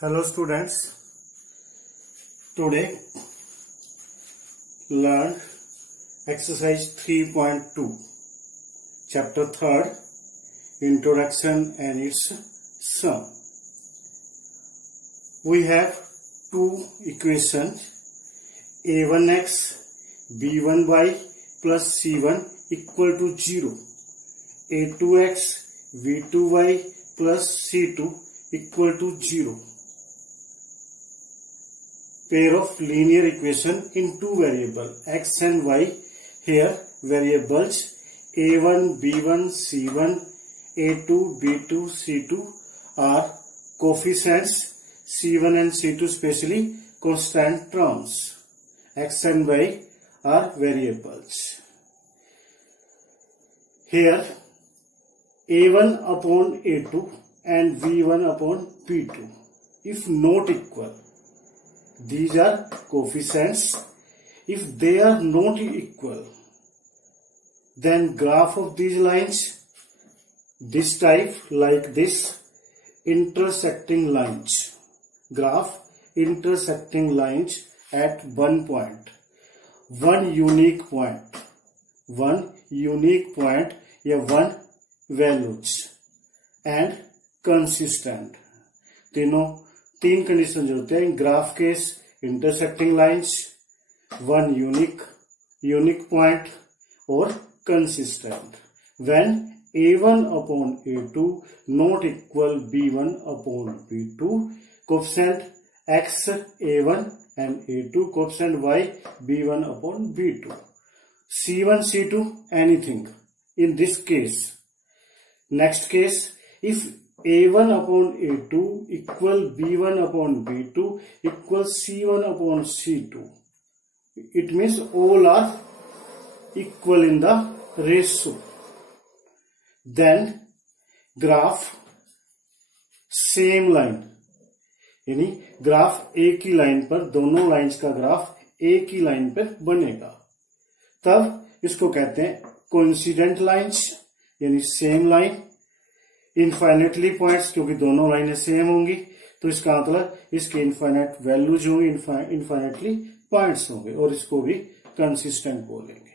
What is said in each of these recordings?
Hello students, today learn exercise 3.2 chapter 3rd introduction and its sum. We have two equations a1x b1y plus c1 equal to 0, a2x v2y plus c2 equal to 0. Pair of linear equation in two variables x and y. Here variables a1, b1, c1, a2, b2, c2 are coefficients. c1 and c2 especially constant terms. X and y are variables. Here a1 upon a2 and v1 upon v2 if not equal, these are coefficients. If they are not equal, then graph of these lines, this type like this, intersecting lines, graph intersecting lines at one point, one unique point या one values and consistent. तीन condition जो होते हैं graph case, intersecting lines, one unique point और consistent. When a1 upon a2 not equal b1 upon b2, coefficient x a1 and a2, coefficient y b1 upon b2, c1 c2 anything. In this case, next case, if a1 upon a2 equal b1 upon b2 equal c1 upon c2, it means all are equal in the ratio. Then graph same line, यानी graph एक ही line पर, दोनों lines का graph एक ही line पर बनेगा. तब इसको कहते हैं कोइंसिडेंट लाइंस, यानी सेम लाइन. इनफाइनेटली पॉइंट्स, क्योंकि दोनों लाइनें सेम होंगी तो इसका मतलब इसके इनफाइनाइट वैल्यूज होंगे, इनफाइनेटली पॉइंट्स होंगे और इसको भी कंसिस्टेंट बोलेंगे.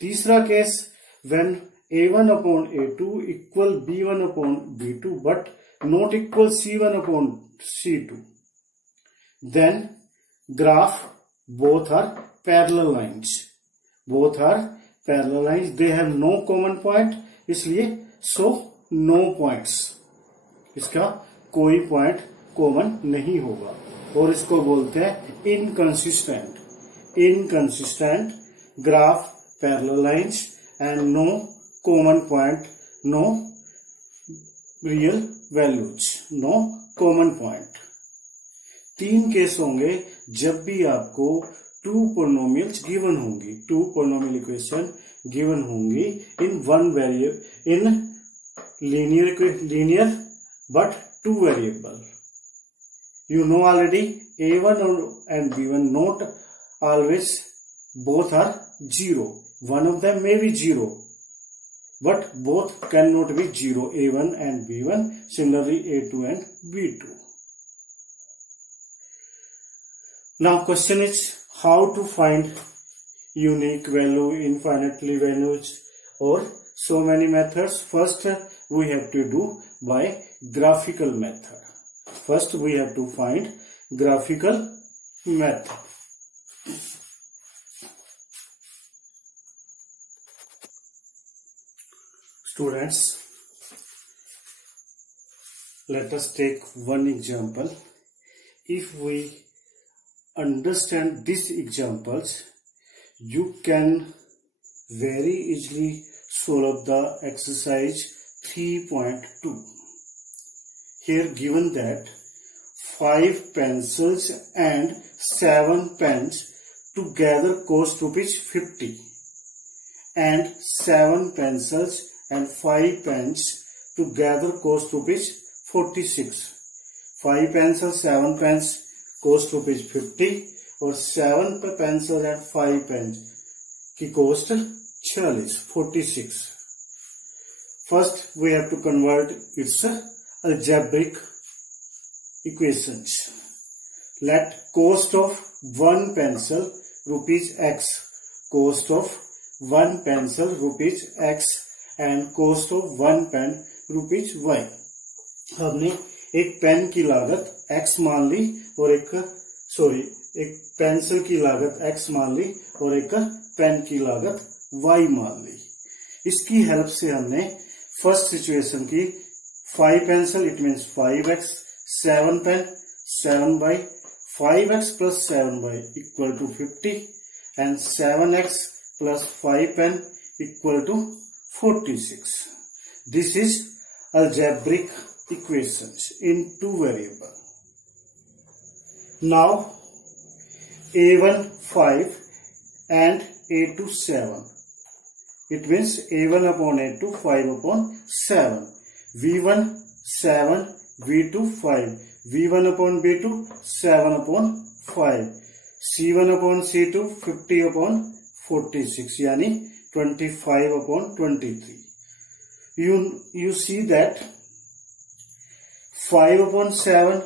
तीसरा case, when a1 upon a2 equal b1 upon b2 but not equal c1 upon c2, then graph both are parallel lines. They have no common point, इसलिए so no points, इसका कोई point common नहीं होगा और इसको बोलते हैं inconsistent graph, parallel lines and no common point, no real values, no common point. तीन केस होंगे जब भी आपको टू पॉलिनोमियल्स गिवन होंगी, टू पॉलिनोमियल इक्वेशन गिवन होंगी in one variable, in linear but two variable. You know already a1 and b1 not always both are 0. One of them may be 0 but both cannot be 0, a1 and b1, similarly a2 and b2. Now question is how to find unique value, infinitely values, or so many methods. First we have to do by graphical method. First we have to find graphical method. Students, let us take one example. If we understand these examples, you can very easily solve the exercise 3.2. Here given that 5 pencils and 7 pens together cost rupees 50 and 7 pencils and 5 pens together cost rupees 46. 5 pencils, 7 pens cost rupees 50 और 7 pencils and 5 pens की cost 46. First we have to convert its algebraic equations. Let cost of one pencil rupees X, cost of one pencil rupees X and cost of one pen rupees Y. हमने एक pen की लागत X मान ली और एक pencil की लागत X मान ली और एक पेन की लागत Y मान ली. इसकी हेल्प से हमने फर्स्ट सिचुएशन की 5 pencil it means 5x, 7 pen 7y, 5x plus 7y equal to 50 and 7x plus 5 pen equal to 46. This is algebraic equations in two variable. Now A1 5 and A2 7. It means A1 upon A2 5 upon 7. V1 7, V2 5. V1 upon B2 7 upon 5. C1 upon C2 50 upon 46 यानी 25 upon 23. You see that 5 upon 7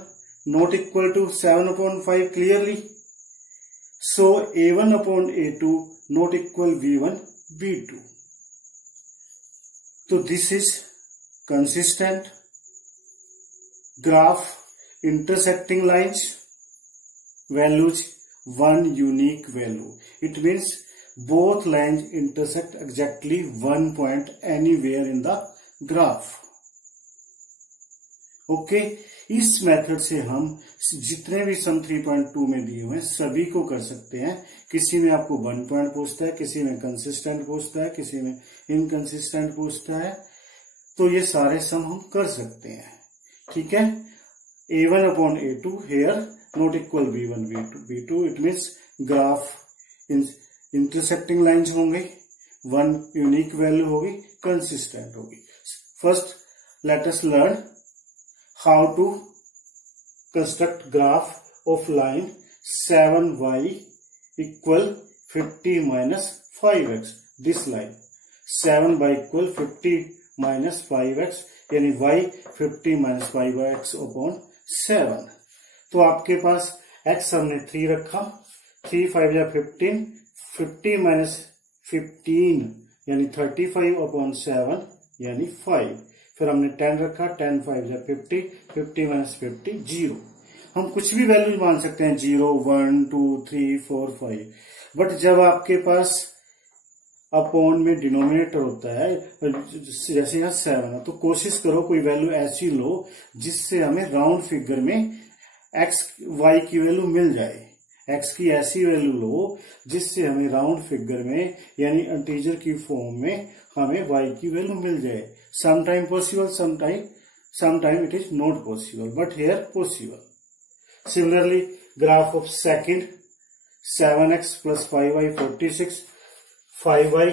not equal to 7 upon 5 clearly. So A1 upon A2 not equal V1 B2. So this is consistent graph intersecting lines, values one unique value. It means both lines intersect exactly one point anywhere in the graph. Okay, इस method से हम जितने भी सम 3.2 में दिए हुए हैं सभी को कर सकते हैं. किसी में आपको 1 पॉइंट पूछता है, किसी में कंसिस्टेंट पूछता है, किसी में इनकंसिस्टेंट पूछता है, तो ये सारे सम हम कर सकते हैं. ठीक है. A1 upon A2 here not equal B1 B2. It means graph intersecting lines होंगे, one unique value होगी, consistent होगी. First let us learn how to construct graph of line 7y equal 50 minus 5x. This line 7y equal 50 minus 5x यानी y 50 minus 5x upon 7. तो आपके पास x हमने 3 रखा, 3 5 या 15, 50 minus 15 यानी 35 upon 7 यानी 5. फिर हमने 10 रखा, 10 5 या 50, 50 minus 50 0. हम कुछ भी वैल्यू मान सकते हैं 0 1 2 3 4 5. बट जब आपके पास अपॉन में डिनोमिनेटर होता है जैसे यहाँ 7 है, तो कोशिश करो कोई वैल्यू ऐसी लो जिससे हमें राउंड फिगर में x y की वैल्यू मिल जाए. x की ऐसी वैल्यू लो जिससे हमें राउंड फिगर में यानी इंटीजर की फॉर्म में हमें y की वैल्यू मिल जाए. Sometime possible, sometime it is not possible, but here possible. Similarly graph of second 7x plus 5y 46, 5y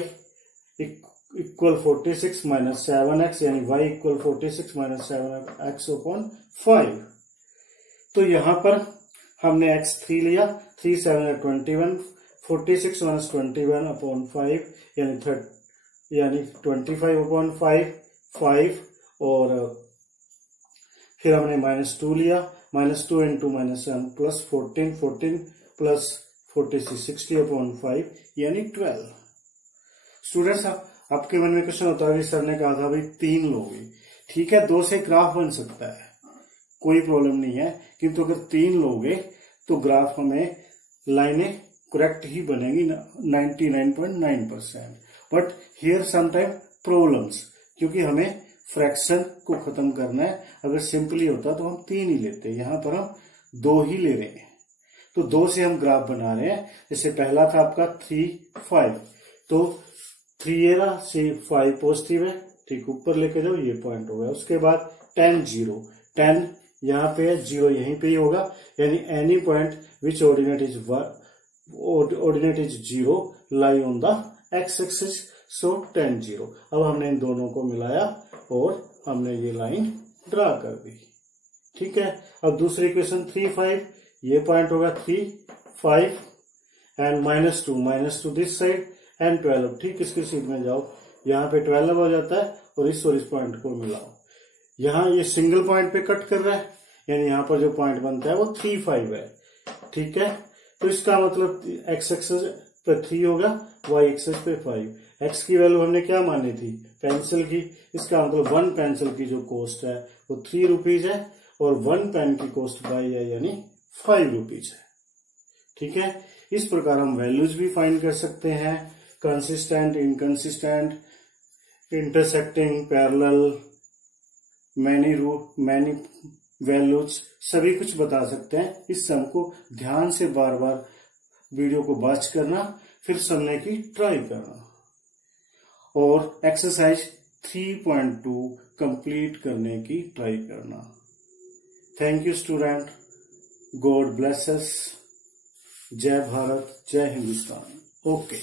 equal 46 minus 7x यानी y equal 46 minus 7x upon 5. तो यहां पर हमने x 3 लिया, 3 7 21, 46 minus 21 upon 5 यानी 25 upon 5 और फिर हमने -2 लिया, -2 into -7 plus 14 plus 46 60 upon 5 यानी 12. स्टूडेंट्स आपके मन में क्वेश्चन होता है सर ने कहा था भाई 3 लोगे. ठीक है, 2 से ग्राफ बन सकता है, कोई प्रॉब्लम नहीं है, किंतु अगर 3 लोगे तो ग्राफ हमें लाइनें करेक्ट ही बनेगी 99.9%. बट हियर समटाइम प्रॉब्लम्स, क्योंकि हमें फ्रैक्शन को खत्म करना है. अगर सिंपली होता तो हम 3 ही लेते, यहां पर हम 2 ही ले रहे हैं. तो 2 से हम ग्राफ बना रहे हैं. जैसे पहला था आपका 3 5, तो 3 से 5 पॉजिटिव है, ठीक ऊपर लेके जाओ, ये पॉइंट हो गया. उसके बाद 10 0, 10 यहाँ पे है, 0 यहीं पे ही होगा, यानी any point which ordinate is 0 lie on the X axis. So 10 0. अब हमने इन दोनों को मिलाया और हमने ये लाइन ड्रा कर दी. ठीक है. अब दूसरी इक्वेशन 3 5, ये पॉइंट होगा 3 5 एंड -2 दिस साइड एंड 12. ठीक इसकी सीट में जाओ, यहाँ पे 12 हो जाता है और इस पॉइंट को मिलाओ. यहाँ ये सिंगल पॉइंट पे कट कर रहा है, यानी यहाँ पर जो पॉइंट बनता है वो 3,5 है। ठीक है, तो इसका मतलब x एक्सेस पे 3 होगा, y एक्सेस पे 5। x की वैल्यू हमने क्या मानी थी, पेंसिल की। इसका मतलब 1 पेंसिल की जो कॉस्ट है वो 3 रुपीज है और 1 पेन की कॉस्ट बाई है यानी 5 रुपीज है। ठीक है, इस प्रकार हम वैल्यूज भी फाइंड कर सकते हैं, consistent, inconsistent, intersecting, parallel, many values, सभी कुछ बता सकते हैं। इस सम को ध्यान से बार बार वीडियो को वॉच करना, फिर समझने की ट्राई करना और एक्सरसाइज 3.2 कंप्लीट करने की ट्राई करना। Thank you student, God bless us. जय भारत, जय हिंदुस्तान। ओके।